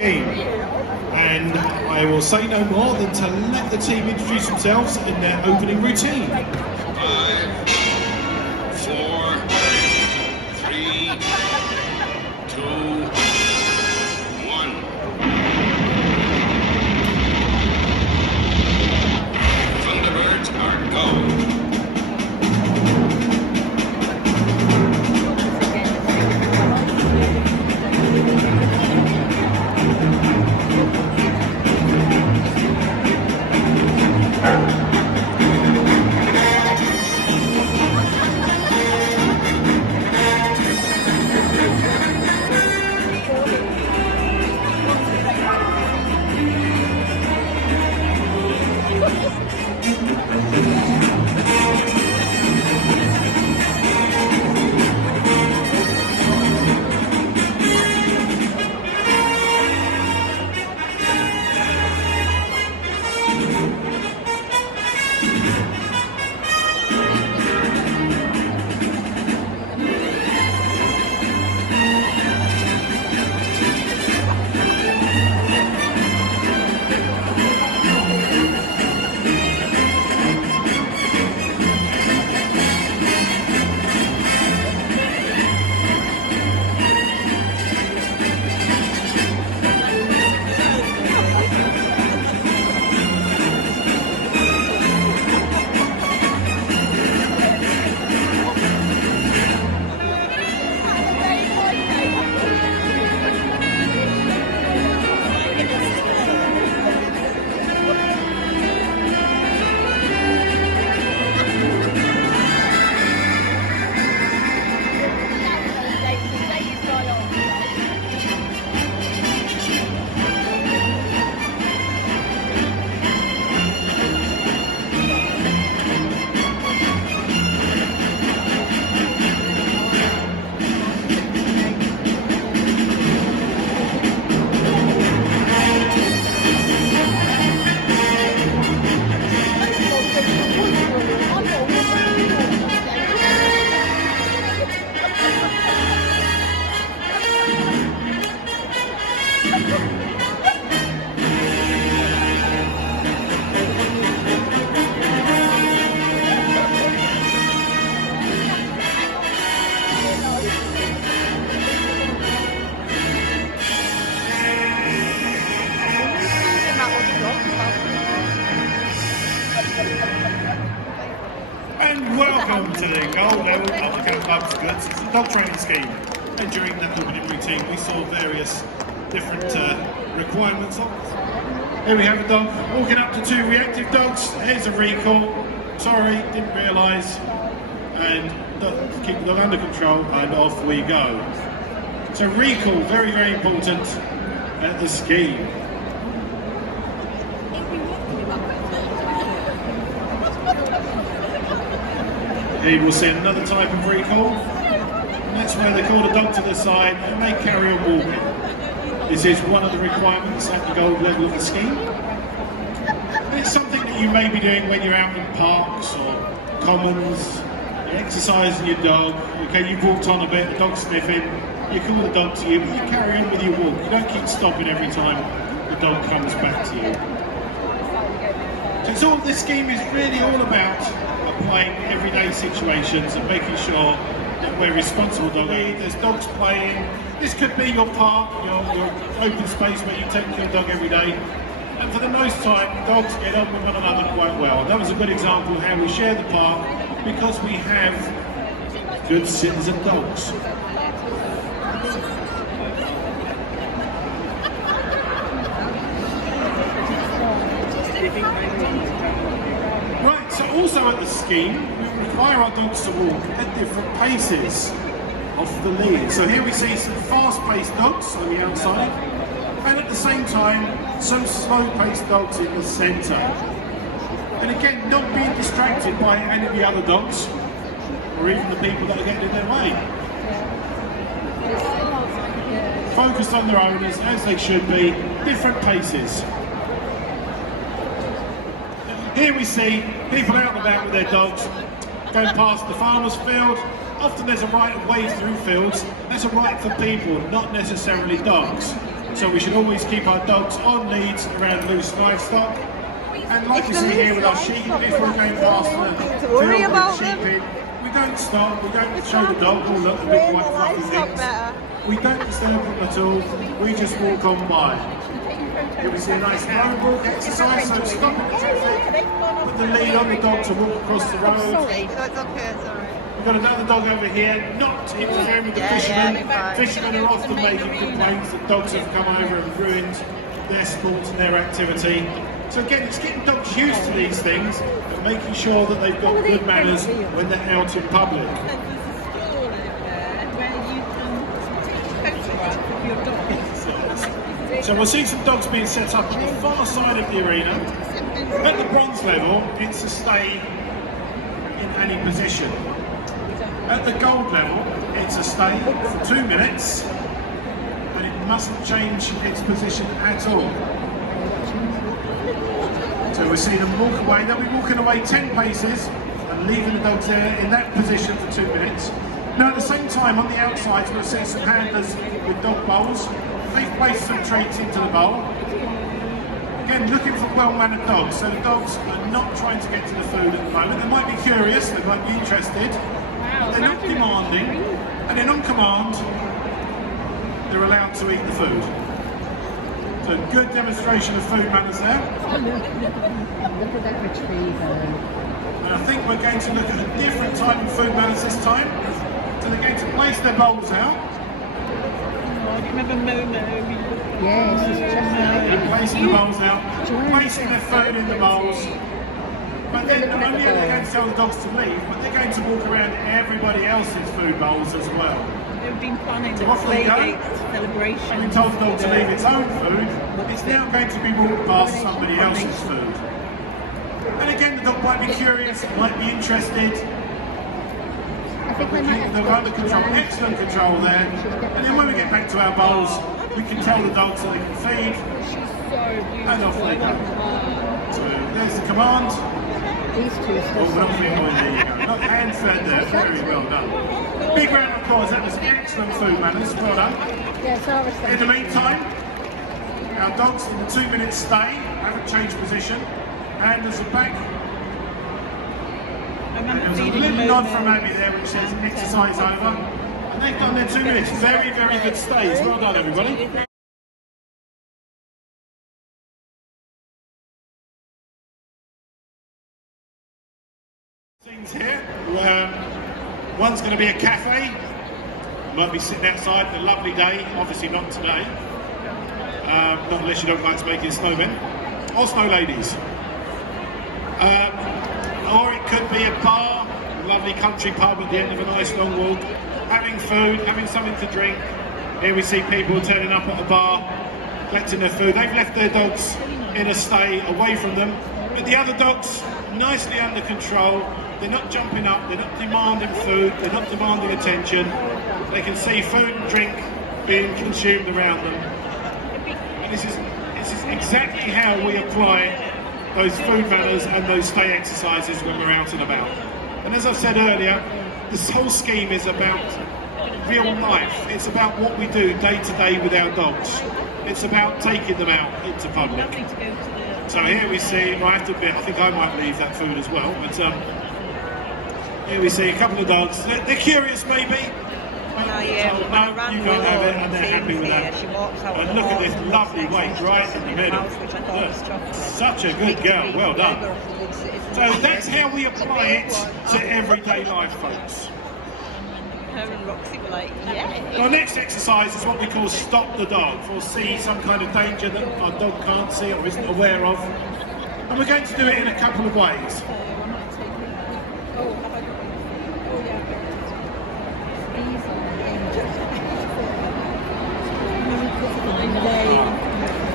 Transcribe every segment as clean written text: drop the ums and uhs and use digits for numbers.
And I will say no more than to let the team introduce themselves in their opening routine. 5, 4, 3, 2, 1. Thunderbirds are go. And welcome to the gold level of the Camp Bugs Goods. It's a dog training scheme. And during that opening routine, we saw various different requirements. Here we have a dog walking up to 2 reactive dogs. Here's a recall. Sorry, didn't realise. And keep the dog under control, and off we go. So recall, very, very important at the scheme. Here we'll see another type of recall. And that's where they call the dog to the side and they carry on walking. This is one of the requirements at the gold level of the scheme. And it's something that you may be doing when you're out in parks or commons, you're exercising your dog. Okay, you've walked on a bit, the dog's sniffing, you call the dog to you, but you carry on with your walk. You don't keep stopping every time the dog comes back to you. So this scheme is really all about applying everyday situations and making sure that we're responsible dog. There's dogs playing. This could be your park, your open space where you take your dog every day. And for the most time, dogs get on with one another quite well. That was a good example of how we share the park because we have good citizen dogs. Right, so also at the scheme, we require our dogs to walk at different paces off the lead. So here we see some fast-paced dogs on the outside, and at the same time, some slow-paced dogs in the centre. And again, not being distracted by any of the other dogs, or even the people that are getting in their way. Focused on their owners, as they should be, different paces. Here we see people out and about with their dogs, going past the farmer's field. Often there's a right of way through fields. There's a right for people, not necessarily dogs. So we should always keep our dogs on leads around loose livestock. And like you see here with our sheep, if we're going past the worry field about with the sheep them. in, we don't stop, we don't show the dog, oh look, the big white fluffy things. We don't disturb them at all, we just walk on by. Here we see a nice road walk exercise, so stopping the traffic, put the lead on the dog to walk across the road. We've got another dog over here, not interfering with the fishermen. Fishermen are often making complaints that dogs have come over and ruined their sport and their activity. So again, it's getting dogs used to these things and making sure that they've got good manners when they're out in public. So we'll see some dogs being set up on the far side of the arena. At the bronze level, it's to stay in any position. At the gold level, it's a stay for 2 minutes and it mustn't change its position at all. So we'll see them walk away. They'll be walking away 10 paces and leaving the dogs there in that position for 2 minutes. Now at the same time, on the outside, we'll see some handlers with dog bowls. They've placed some treats into the bowl. Again, looking for well-mannered dogs. So the dogs are not trying to get to the food at the moment. They might be curious, they might be interested. But they're not demanding. And then on command, they're allowed to eat the food. So good demonstration of food manners there. Look at that retriever. And I think we're going to look at a different type of food manners this time. So they're going to place their bowls out. Do you remember Momo? Yes, it's just They're placing the bowls out, placing their food in the bowls. But then not only are they going to tell the dogs to leave, but they're going to walk around everybody else's food bowls as well. They've been planning the Off they go. playdate celebration. Having told the dog to leave its own food, it's now going to be walked past somebody else's food. And again, the dog might be curious, might be interested. I think they might have They're under control, excellent control there. And then when we get back to our bowls, we can tell the dogs that they can feed, She's so beautiful. and off they go. So there's the command. These two are still Oh, well, there you go. Not hand fed there, very well done. Big round of applause, that was excellent food manners, well done. Yes, I was In the meantime, our dogs in the 2 minute stay haven't changed position, and there's a back. I And remember there's a feeding little nod Momo. from Abby there which says exercise over. And they've done their 2 minutes. Very, very good stays. Well done, everybody. Things here. One's going to be a cafe. Might be sitting outside on a lovely day. Obviously not today. Not unless you don't like making snowmen. Or snow ladies. Or it could be a bar, a lovely country pub at the end of a nice long walk, having food, having something to drink. Here we see people turning up at a bar, collecting their food. They've left their dogs in a stay away from them, but the other dogs nicely under control. They're not jumping up, they're not demanding food, they're not demanding attention. They can see food and drink being consumed around them. And this is exactly how we apply those food manners and those stay exercises when we're out and about. And as I said earlier, this whole scheme is about real life. It's about what we do day to day with our dogs. It's about taking them out into public. Lovely to go to the... So here we see, well, I have to admit, I think I might leave that food as well, but here we see a couple of dogs. They're curious maybe. No, yeah, So, when no, I ran you can't have it, and they're happy with here, that. she walks out And the look at door this and lovely looks weight right in the middle. house, which I thought was chocolate. Such a good girl, well done. So that's how we apply it to everyday life, folks. Her and Roxy were like, yeah. Our next exercise is what we call stop the dog. We'll see some kind of danger that our dog can't see or isn't aware of. And we're going to do it in a couple of ways.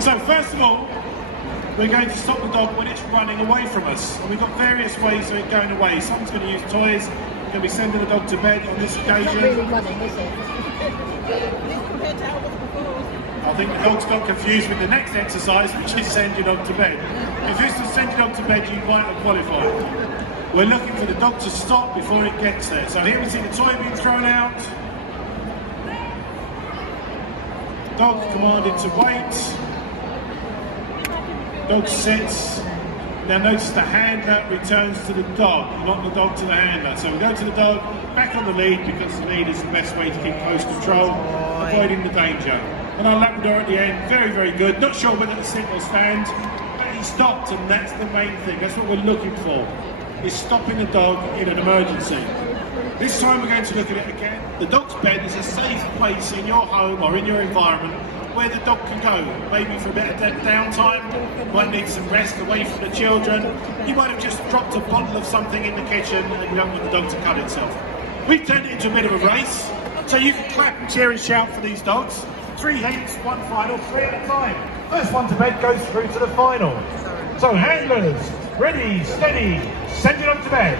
So first of all, we're going to stop the dog when it's running away from us. And we've got various ways of it going away. Someone's going to use toys, we're going to be sending the dog to bed on this Not really occasion. running, is it? I think the dog's got confused with the next exercise, which is send your dog to bed. If this was send your dog to bed, you might have qualified. We're looking for the dog to stop before it gets there. So here we see the toy being thrown out. dog commanded to wait. Dog sits. Now notice the handler returns to the dog, not the dog to the handler. So we go to the dog, back on the lead, because the lead is the best way to keep close control, avoiding the danger. And our Labrador at the end, very, very good. Not sure whether to sit or stand, but he stopped, and that's the main thing. That's what we're looking for, is stopping the dog in an emergency. This time we're going to look at it again. The dog's bed is a safe place in your home or in your environment where the dog can go, maybe for a bit of downtime, might need some rest away from the children. You might have just dropped a bottle of something in the kitchen and you don't want the dog to cut itself. We've turned it into a bit of a race, so you can clap and cheer and shout for these dogs. 3 heats, 1 final, 3 at a time. First one to bed goes through to the final. So handlers, ready, steady, send it up to bed.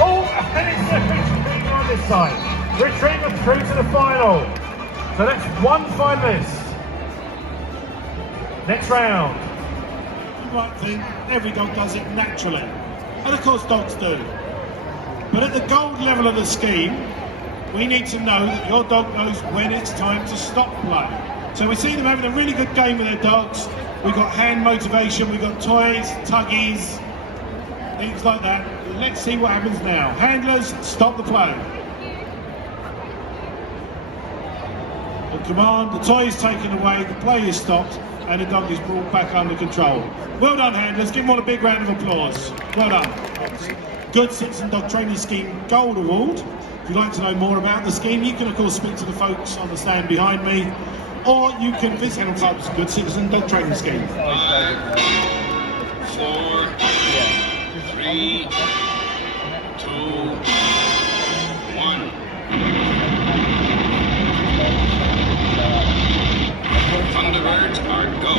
Oh, and it's the retriever on this side. Retriever through to the final. So that's 1 finalist. Next round. You might think every dog does it naturally. And of course dogs do. But at the gold level of the scheme, we need to know that your dog knows when it's time to stop play. So we see them having a really good game with their dogs. We've got hand motivation, we've got toys, tuggies, things like that. Let's see what happens now. Handlers, stop the play. The command, the toy is taken away, the play is stopped, and the dog is brought back under control. Well done, handlers. Give them all a big round of applause. Well done. Good Citizen Dog Training Scheme Gold Award. If you'd like to know more about the scheme, you can of course speak to the folks on the stand behind me, or you can visit Helen Club's Good Citizen Dog Training Scheme. 5, 4, 3, 2, 1. Thunderbirds are go.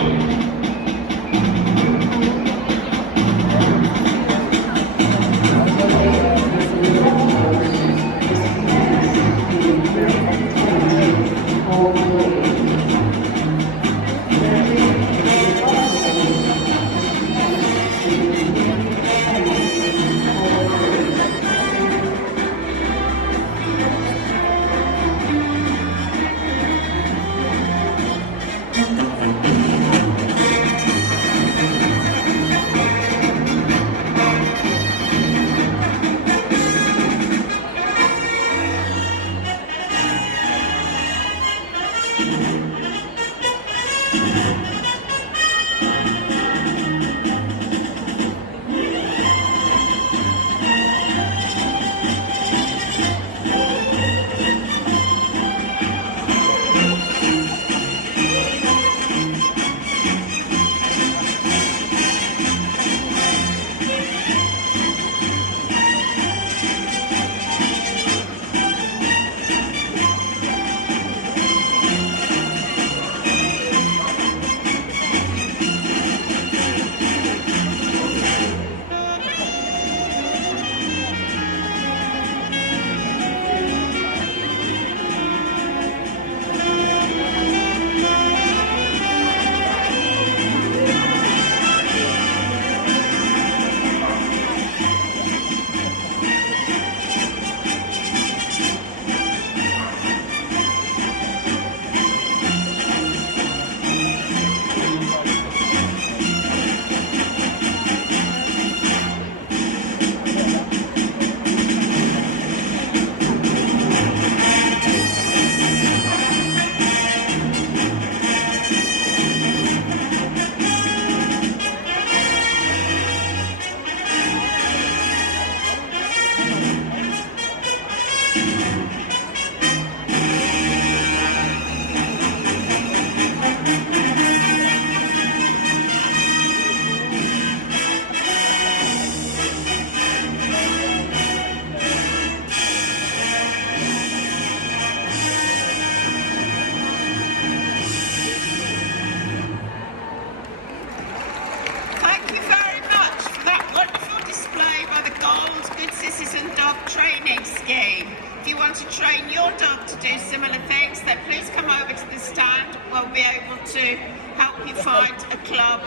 Training scheme. If you want to train your dog to do similar things, then please come over to the stand. We'll be able to help you find a club